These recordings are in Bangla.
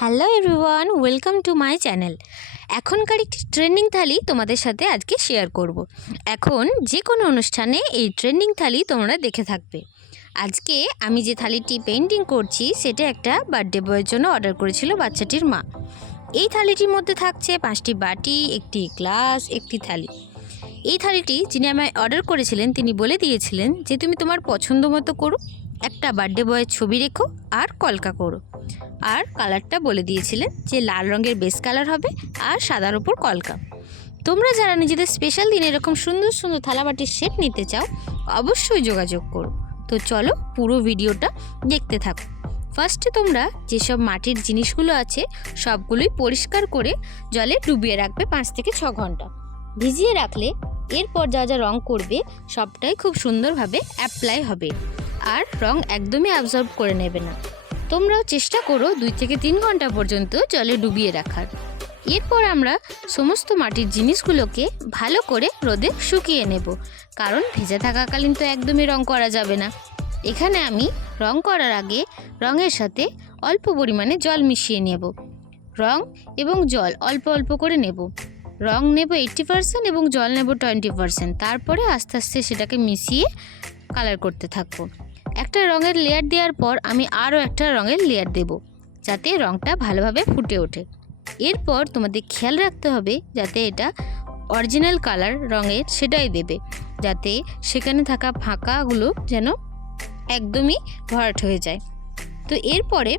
Hello everyone welcome to my channel এখনকার একটি ট্রেন্ডিং থালি তোমাদের সাথে আজকে শেয়ার করব। এখন যে কোনো অনুষ্ঠানে এই ট্রেন্ডিং থালি তোমরা দেখে থাকবে। আজকে আমি যে থালিটি পেন্টিং করছি, সেটা একটা বার্থডে বয়ের জন্য অর্ডার করেছিল বাচ্চাটির মা। এই থালিটির মধ্যে থাকছে পাঁচটি বাটি, একটি গ্লাস একটি থালি। এই থালিটি যিনি আমায় অর্ডার করেছিলেন, তিনি বলে দিয়েছিলেন যে, তুমি তোমার পছন্দ মতো করো। একটা বার্থডে বয়ের ছবি রেখো আর কলকা করো। আর কালারটা বলে দিয়েছিলেন যে লাল রঙের বেস কালার হবে আর সাদার ওপর কলকা। তোমরা যারা নিজেদের স্পেশাল দিনে এরকম সুন্দর সুন্দর থালাবাটির সেট নিতে চাও, অবশ্যই যোগাযোগ করো। তো চলো পুরো ভিডিওটা দেখতে থাকো। ফার্স্টে তোমরা যেসব মাটির জিনিসগুলো আছে, সবগুলোই পরিষ্কার করে জলে ডুবিয়ে রাখবে পাঁচ থেকে ছ ঘণ্টা। ভিজিয়ে রাখলে এরপর যা যা রং করবে, সবটাই খুব সুন্দরভাবে অ্যাপ্লাই হবে। আর রং একদমই অ্যাবজর্ব করে নেবে না। তোমরাও চেষ্টা করো দুই থেকে তিন ঘণ্টা পর্যন্ত জলে ডুবিয়ে রাখার। এরপর আমরা সমস্ত মাটির জিনিসগুলোকে ভালো করে রোদে শুকিয়ে নেব। কারণ ভেজা থাকাকালীন তো একদমই রং করা যাবে না। এখানে আমি রং করার আগে রঙের সাথে অল্প পরিমাণে জল মিশিয়ে নেব। রং এবং জল অল্প অল্প করে নেব। রং নেব এইট্টি পারসেন্ট এবং জল নেব টোয়েন্টি পারসেন্ট। তারপরে আস্তে আস্তে সেটাকে মিশিয়ে কালার করতে থাকব। একটা রঙের লেয়ার দেওয়ার পর আমি আরও একটা রঙের লেয়ার দেব, যাতে রঙটা ভালোভাবে ফুটে ওঠে। এরপর তোমাদের খেয়াল রাখতে হবে যাতে এটা অরিজিনাল কালার রঙের সেটাই দেবে, যাতে সেখানে থাকা ফাঁকাগুলো যেন একদমই ভরাট হয়ে যায়। তো এরপরে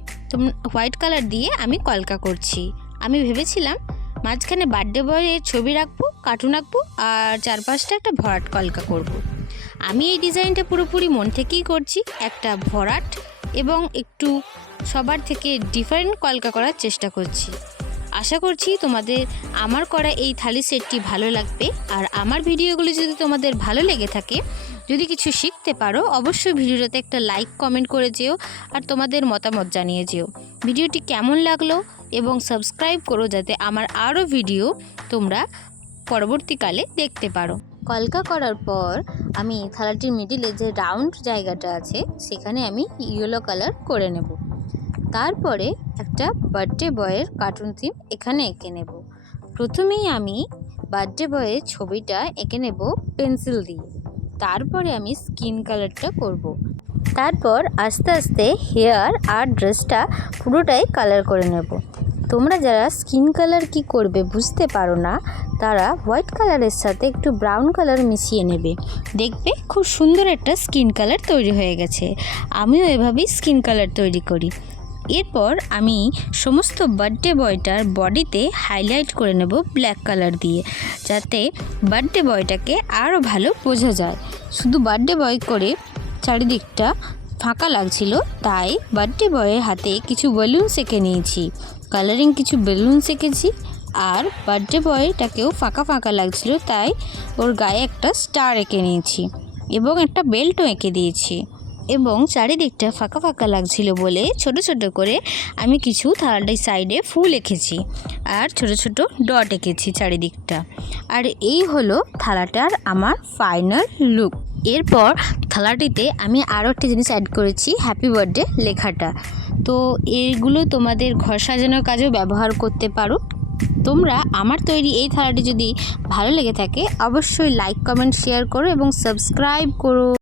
হোয়াইট কালার দিয়ে আমি কলকা করছি। আমি ভেবেছিলাম মাঝখানে বার্থডে বয়ের ছবি রাখব কার্টুন আঁকবো আর চারপাশটা একটা ভরাট কলকা করব। আমি এই ডিজাইনটা পুরোপুরি মন থেকেই করছি, একটা ভরাট এবং একটু সবার থেকে ডিফারেন্ট কলকা করার চেষ্টা করছি। আশা করছি তোমাদের আমার করা এই থালি সেটটি ভালো লাগবে। আর আমার ভিডিওগুলি যদি তোমাদের ভালো লেগে থাকে, যদি কিছু শিখতে পারো, অবশ্যই ভিডিওটাতে একটা লাইক কমেন্ট করে যেও আর তোমাদের মতামত জানিয়ে যেও। ভিডিওটি কেমন লাগল এবং সাবস্ক্রাইব করো যাতে আমার আরও ভিডিও তোমরা পরবর্তীকালে দেখতে পারো। কলকা করার পর আমি থালাটির মিডিলে যে রাউন্ড জায়গাটা আছে, সেখানে আমি ইয়েলো কালার করে নেব। তারপরে একটা বার্থডে বয়ের কার্টুন থিম এখানে এঁকে নেব। প্রথমেই আমি বার্থডে বয়ের ছবিটা এঁকে নেব পেন্সিল দিয়ে। তারপরে আমি স্কিন কালারটা করব। তারপর আস্তে আস্তে হেয়ার আর ড্রেসটা পুরোটাই কালার করে নেব। তোমরা যারা স্কিন কালার কি করবে বুঝতে পারো না, তারা হোয়াইট কালারের সাথে একটু ব্রাউন কালার মিশিয়ে নেবে। দেখবে খুব সুন্দর একটা স্কিন কালার তৈরি হয়ে গেছে। আমিও এভাবেই স্কিন কালার তৈরি করি। এরপর আমি সমস্ত বার্থডে বয়টার বডিতে হাইলাইট করে নেব ব্ল্যাক কালার দিয়ে, যাতে বার্থডে বয়টাকে আরও ভালো বোঝা যায়। শুধু বার্থডে বয় করে চারিদিকটা ফাঁকা লাগছিল, তাই বার্থডে বয়ের হাতে কিছু বেলুন সেঁকে নিয়েছি। কালারিং কিছু বেলুন সেঁকেছি আর বার্থডে বয়টাকেও ফাঁকা ফাঁকা লাগছিল, তাই ওর গায়ে একটা স্টার এঁকে নিয়েছি এবং একটা বেল্টও এঁকে দিয়েছি এবং চারিদিকটা ফাঁকা ফাঁকা লাগছিল বলে ছোট ছোট করে আমি কিছু থালাটির সাইডে ফুল এঁকেছি আর ছোট ছোট ডট এঁকেছি চারিদিকটা। আর এই হলো থালাটার আমার ফাইনাল লুক। এরপর থালাটিতে আমি আরও একটা জিনিস অ্যাড করেছি হ্যাপি বার্থডে লেখাটা। তো এগুলো তোমাদের ঘর সাজানোর কাজেও ব্যবহার করতে পারো। তোমরা আমার তৈরি এই থালাটি যদি ভালো লেগে থাকে, অবশ্যই লাইক কমেন্ট শেয়ার করো এবং সাবস্ক্রাইব করো।